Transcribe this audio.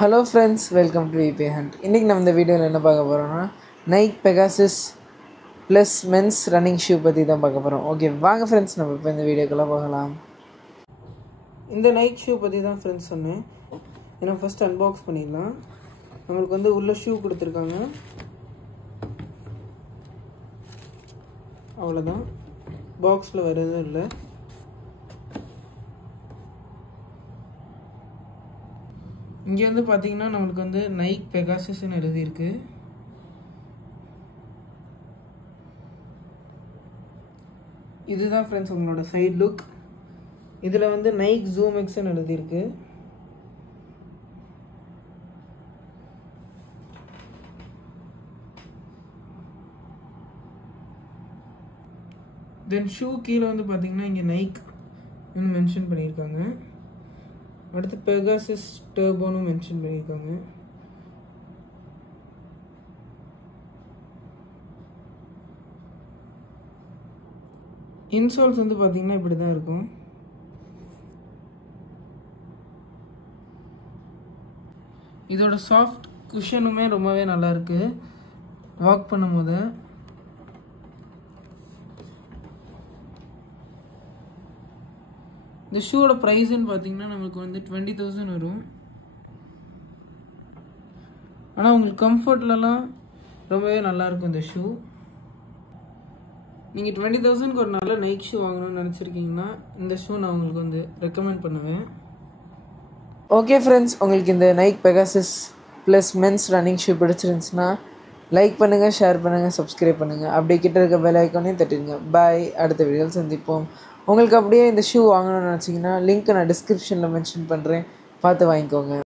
Hello friends, welcome to VP hunt. இன்றைக்கி நம்ம இந்த வீடியோவில் என்ன பார்க்க போகிறோம்னா Nike Pegasus plus men's running shoe பற்றி தான் பார்க்க போகிறோம். ஓகே வாங்க ஃப்ரெண்ட்ஸ், நம்ம இப்போ இந்த வீடியோக்குள்ளே போகலாம். இந்த நைக் ஷூ பற்றி தான் ஃப்ரெண்ட்ஸ் சொன்னேன். ஏன்னா ஃபஸ்ட் அன்பாக்ஸ் பண்ணிடலாம். நம்மளுக்கு உள்ள ஷூ கொடுத்துருக்காங்க, அவ்வளோதான். பாக்ஸில் வேறு எதுவும் இல்லை. இங்கே பார்த்தீங்கன்னா நம்மளுக்கு நைக் பெகாசஸ்ன்னு எழுதியிருக்கு. இதுதான் ஃப்ரெண்ட்ஸ் உங்களோட சைட் லுக். இதில் நைக் ஜூம் எக்ஸ்ன்னு எழுதியிருக்கு. தென் ஷூ கீழே பார்த்தீங்கன்னா இங்கே நைக் மென்ஷன் பண்ணியிருக்காங்க. அடுத்து பெகாசஸ் டர்போன்னு மென்ஷன் பண்ணியிருக்காங்க. இன்சோல்ஸ் பார்த்தீங்கன்னா இப்படி தான் இருக்கும். இதோட சாஃப்ட் குஷனுமே ரொம்பவே நல்லா இருக்கு வாக் பண்ணும்போது. இந்த ஷூவோட ப்ரைஸ்ன்னு பார்த்தீங்கன்னா நம்மளுக்கு 20,000 வரும். ஆனால் உங்களுக்கு கம்ஃபர்ட்லலாம் ரொம்பவே நல்லாயிருக்கும் இந்த ஷூ. நீங்கள் 20,000க்கு ஒரு நல்ல நைக் ஷூ வாங்கணும்னு நினச்சிருக்கீங்கன்னா இந்த ஷூ நான் உங்களுக்கு ரெக்கமெண்ட் பண்ணுவேன். ஓகே ஃப்ரெண்ட்ஸ், உங்களுக்கு இந்த Nike Pegasus plus men's running shoe பிடிச்சிருந்துச்சுன்னா லைக் பண்ணுங்கள், ஷேர் பண்ணுங்கள், சப்ஸ்கிரைப் பண்ணுங்கள். அப்படியே கிட்ட இருக்க பெல் ஐக்கானையும் தட்டிடுங்க. பாய், அடுத்த வீடியோவில் சந்திப்போம். உங்களுக்கு அப்படியே இந்த ஷூ வாங்கணும்னு நினச்சிங்கன்னா லிங்க் நான் டிஸ்கிரிப்ஷனில் மென்ஷன் பண்ணுறேன், பார்த்து வாங்கிக்கோங்க.